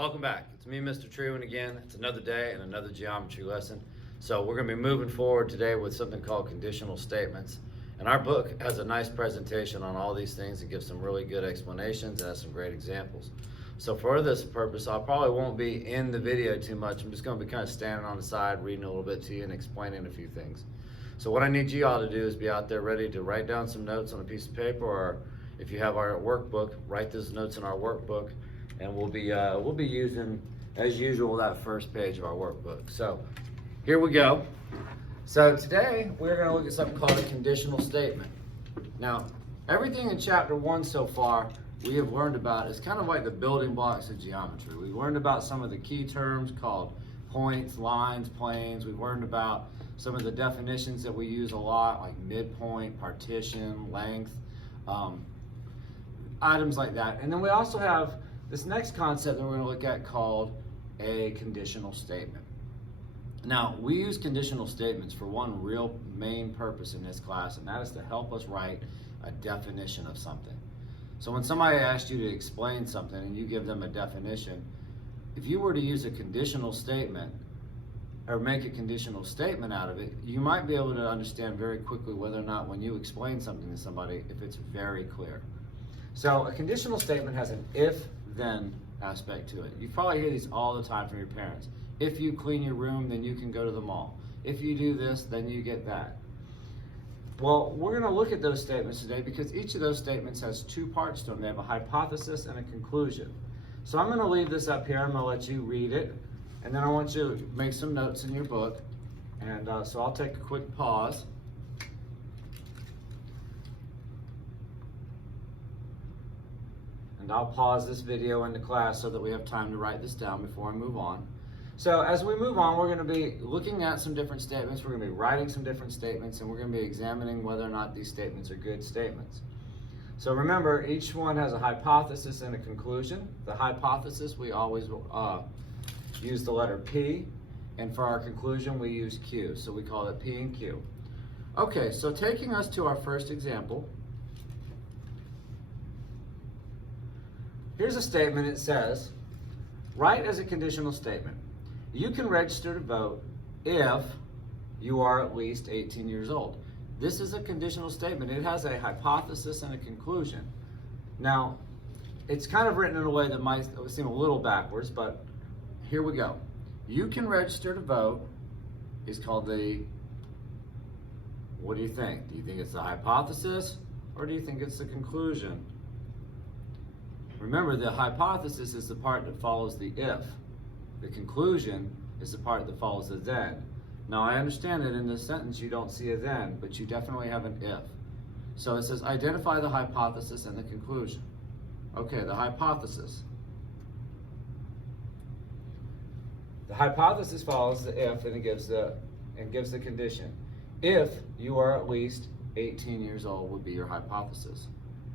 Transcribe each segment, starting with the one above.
Welcome back. It's me, Mr. Truman again. It's another day and another geometry lesson. So we're going to be moving forward today with something called conditional statements. And our book has a nice presentation on all these things and gives some really good explanations and has some great examples. So for this purpose, I probably won't be in the video too much. I'm just going to be kind of standing on the side, reading a little bit to you and explaining a few things. So what I need you all to do is be out there ready to write down some notes on a piece of paper, or if you have our workbook, write those notes in our workbook. And we'll be using, as usual, that first page of our workbook. So here we go. So today we're going to look at something called a conditional statement. Now, everything in chapter 1 so far we have learned about is kind of like the building blocks of geometry. We've learned about some of the key terms called points, lines, planes. We've learned about some of the definitions that we use a lot, like midpoint, partition, length, items like that. And then we also have this next concept that we're going to look at called a conditional statement. Now, we use conditional statements for one real main purpose in this class, and that is to help us write a definition of something. So when somebody asks you to explain something and you give them a definition, if you were to use a conditional statement or make a conditional statement out of it, you might be able to understand very quickly whether or not when you explain something to somebody, if it's very clear. So a conditional statement has an if-then aspect to it. You probably hear these all the time from your parents. If you clean your room, then you can go to the mall. If you do this, then you get that. Well, we're going to look at those statements today because each of those statements has two parts to them. They have a hypothesis and a conclusion. So I'm going to leave this up here. I'm going to let you read it, and then I want you to make some notes in your book. And so I'll take a quick pause. And I'll pause this video in the class so that we have time to write this down before I move on. So as we move on, we're going to be looking at some different statements. We're going to be writing some different statements, and we're going to be examining whether or not these statements are good statements. So remember, each one has a hypothesis and a conclusion. The hypothesis, we always use the letter P, and for our conclusion, we use Q. So we call it P and Q. Okay, so taking us to our first example, here's a statement. It says, write as a conditional statement, you can register to vote if you are at least 18 years old. This is a conditional statement. It has a hypothesis and a conclusion. Now, it's kind of written in a way that might seem a little backwards, but here we go. You can register to vote is called the, what do you think? Do you think it's the hypothesis or do you think it's the conclusion? Remember, the hypothesis is the part that follows the if. The conclusion is the part that follows the then. Now, I understand that in this sentence you don't see a then, but you definitely have an if. So it says identify the hypothesis and the conclusion. Okay, the hypothesis. The hypothesis follows the if, and it gives the condition. If you are at least 18 years old would be your hypothesis.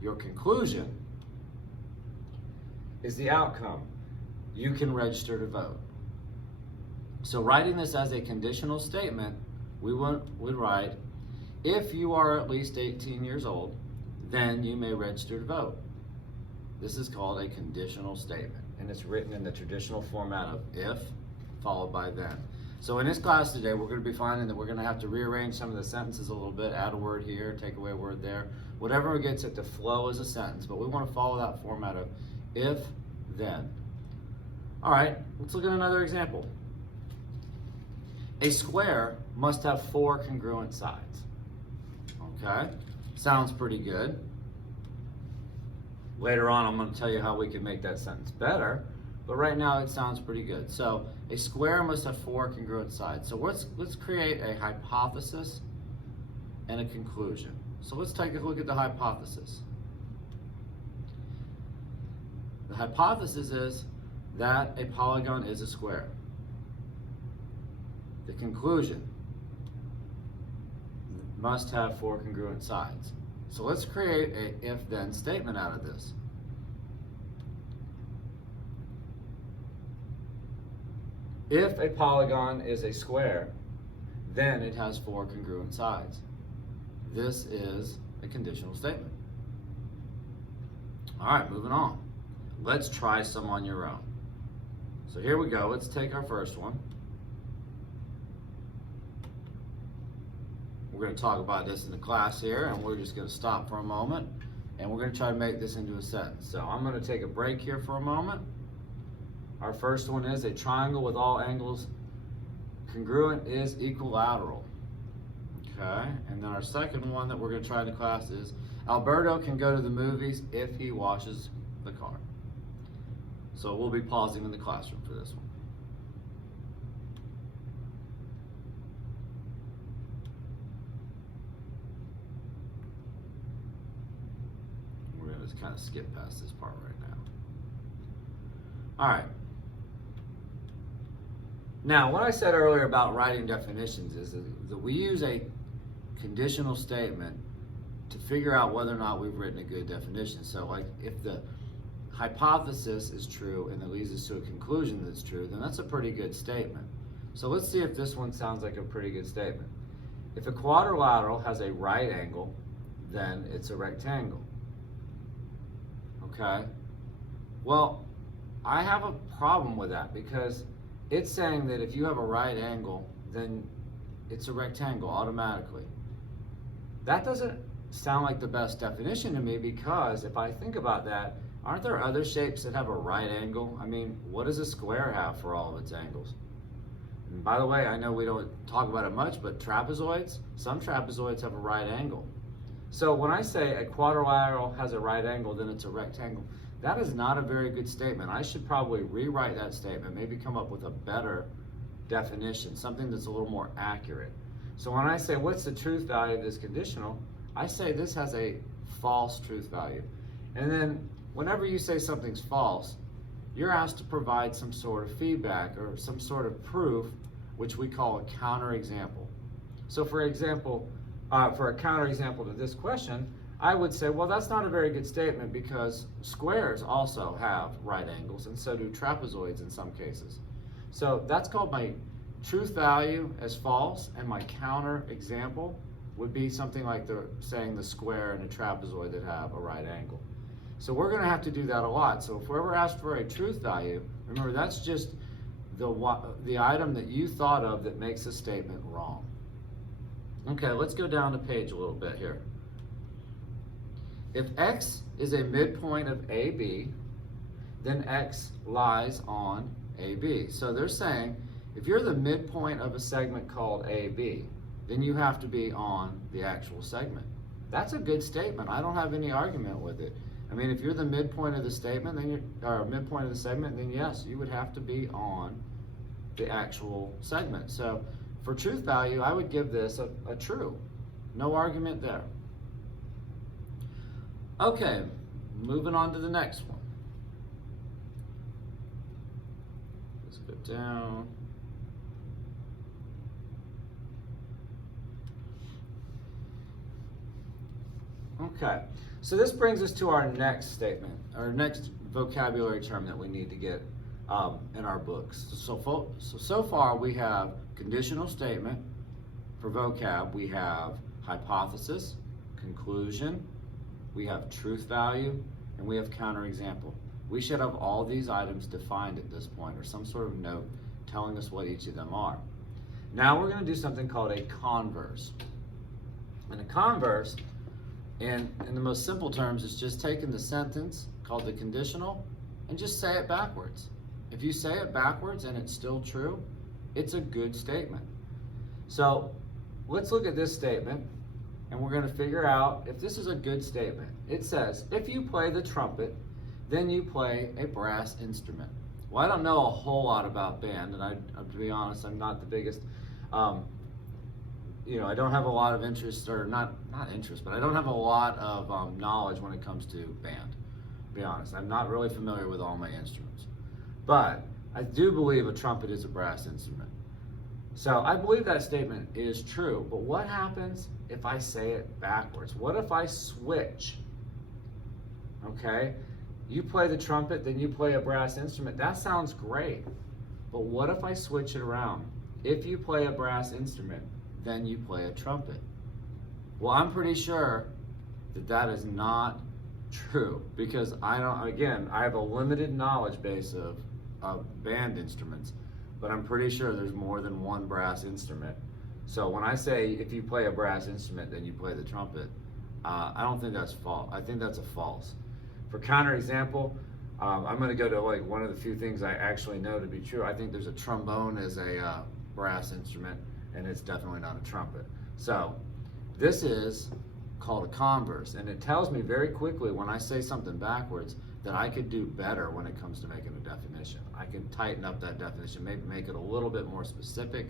Your conclusion is the outcome. You can register to vote. So writing this as a conditional statement, we would write, if you are at least 18 years old, then you may register to vote. This is called a conditional statement, and it's written in the traditional format of if followed by then. So in this class today, we're going to be finding that we're going to have to rearrange some of the sentences a little bit, add a word here, take away a word there, whatever gets it to flow as a sentence, but we want to follow that format of if, then. All right, let's look at another example. A square must have 4 congruent sides. Okay, sounds pretty good. Later on, I'm going to tell you how we can make that sentence better, but right now it sounds pretty good. So a square must have 4 congruent sides. So let's create a hypothesis and a conclusion. So let's take a look at the hypothesis. The hypothesis is that a polygon is a square. The conclusion must have 4 congruent sides. So let's create a if-then statement out of this. If a polygon is a square, then it has 4 congruent sides. This is a conditional statement. All right, moving on. Let's try some on your own. So here we go. Let's take our first one. We're going to talk about this in the class here, and we're just going to stop for a moment, and we're going to try to make this into a sentence. So I'm going to take a break here for a moment. Our first one is a triangle with all angles congruent is equilateral. Okay, and then our second one that we're going to try in the class is Alberto can go to the movies if he washes the car. So we'll be pausing in the classroom for this one. We're going to just kind of skip past this part right now. All right. Now, what I said earlier about writing definitions is that we use a conditional statement to figure out whether or not we've written a good definition. So, like, if the hypothesis is true and it leads us to a conclusion that's true, then that's a pretty good statement. So let's see if this one sounds like a pretty good statement. If a quadrilateral has a right angle, then it's a rectangle. Okay? Well, I have a problem with that because it's saying that if you have a right angle, then it's a rectangle automatically. That doesn't sound like the best definition to me, because if I think about that, aren't there other shapes that have a right angle? I mean, what does a square have for all of its angles? And by the way, I know we don't talk about it much, but trapezoids, some trapezoids have a right angle. So when I say a quadrilateral has a right angle, then it's a rectangle, that is not a very good statement. I should probably rewrite that statement, maybe come up with a better definition, something that's a little more accurate. So when I say, what's the truth value of this conditional, I say this has a false truth value. And then whenever you say something's false, you're asked to provide some sort of feedback or some sort of proof, which we call a counterexample. So for example, for a counterexample to this question, I would say, well, that's not a very good statement because squares also have right angles, and so do trapezoids in some cases. So that's called my truth value as false, and my counterexample would be something like saying the square and a trapezoid that have a right angle. So we're going to have to do that a lot. So if we're ever asked for a truth value, remember that's just the item that you thought of that makes a statement wrong. Okay, let's go down the page a little bit here. If X is a midpoint of AB, then X lies on AB. So they're saying if you're the midpoint of a segment called AB, then you have to be on the actual segment. That's a good statement. I don't have any argument with it. I mean, if you're the midpoint of the statement, then midpoint of the segment, then yes, you would have to be on the actual segment. So for truth value, I would give this a true. No argument there. Okay, moving on to the next one. Let's go down. Okay, so this brings us to our next statement, our next vocabulary term that we need to get in our books. So far we have conditional statement. For vocab, we have hypothesis, conclusion, we have truth value, and we have counterexample. We should have all these items defined at this point, or some sort of note telling us what each of them are. Now we're going to do something called a converse. And a converse, in the most simple terms, is just taking the sentence called the conditional and just say it backwards. If you say it backwards and it's still true, it's a good statement. So let's look at this statement, and we're going to figure out if this is a good statement. It says, if you play the trumpet, then you play a brass instrument. Well, I don't know a whole lot about band, and to be honest, I'm not the biggest, I don't have a lot of interest, or not interest, but I don't have a lot of knowledge when it comes to band, to be honest. I'm not really familiar with all my instruments. But I do believe a trumpet is a brass instrument. So I believe that statement is true, but what happens if I say it backwards? What if I switch? Okay, you play the trumpet, then you play a brass instrument. That sounds great, but what if I switch it around? If you play a brass instrument, then you play a trumpet. Well, I'm pretty sure that that is not true, because I have a limited knowledge base of band instruments, but I'm pretty sure there's more than one brass instrument. So when I say if you play a brass instrument, then you play the trumpet, I don't think that's false. I think that's a false. For counterexample, I'm going to go to like one of the few things I actually know to be true. I think there's a trombone as a brass instrument, and it's definitely not a trumpet. So this is called a converse, and it tells me very quickly when I say something backwards that I could do better when it comes to making a definition. I can tighten up that definition, maybe make it a little bit more specific,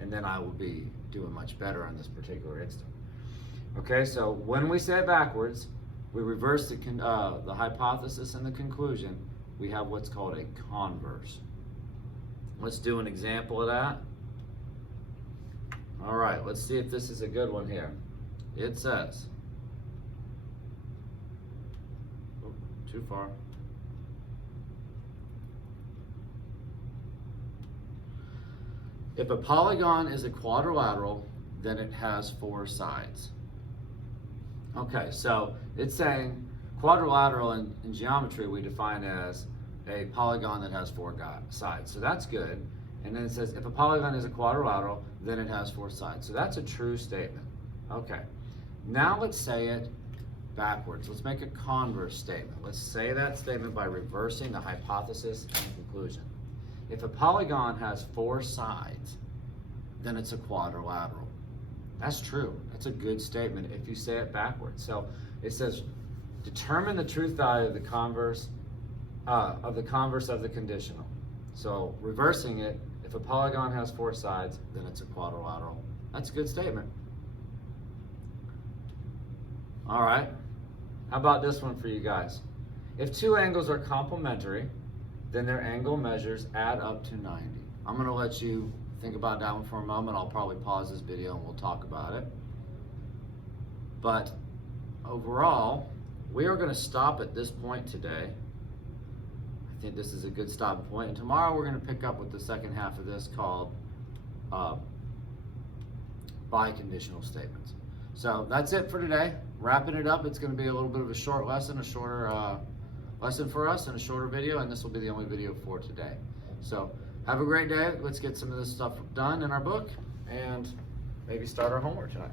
and then I will be doing much better on this particular instant. Okay, so when we say it backwards, we reverse the hypothesis and the conclusion. We have what's called a converse. Let's do an example of that. All right, let's see if this is a good one here. It says, oh, too far. If a polygon is a quadrilateral, then it has 4 sides. Okay, so it's saying quadrilateral in geometry we define as a polygon that has 4 sides. So that's good. And then it says if a polygon is a quadrilateral, then it has 4 sides. So that's a true statement. Okay, now let's say it backwards. Let's make a converse statement. Let's say that statement by reversing the hypothesis and conclusion. If a polygon has 4 sides, then it's a quadrilateral. That's true. That's a good statement if you say it backwards. So it says, determine the truth value of the converse of the conditional. So reversing it, if a polygon has 4 sides, then it's a quadrilateral. That's a good statement. All right. How about this one for you guys? If 2 angles are complementary, then their angle measures add up to 90. I'm going to let you think about that one for a moment. I'll probably pause this video and we'll talk about it. But overall, we are going to stop at this point today. I think this is a good stopping point. And tomorrow we're going to pick up with the second half of this called biconditional statements. So that's it for today. Wrapping it up, it's going to be a little bit of a short lesson, a shorter lesson for us and a shorter video, and this will be the only video for today. So have a great day. Let's get some of this stuff done in our book and maybe start our homework tonight.